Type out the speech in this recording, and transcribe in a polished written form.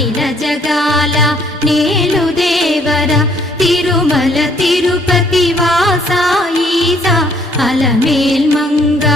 అఖిల జగాల నేలు దేవర తిరుమల తిరుపతి వాసా ఈసా అలమేల్ మంగ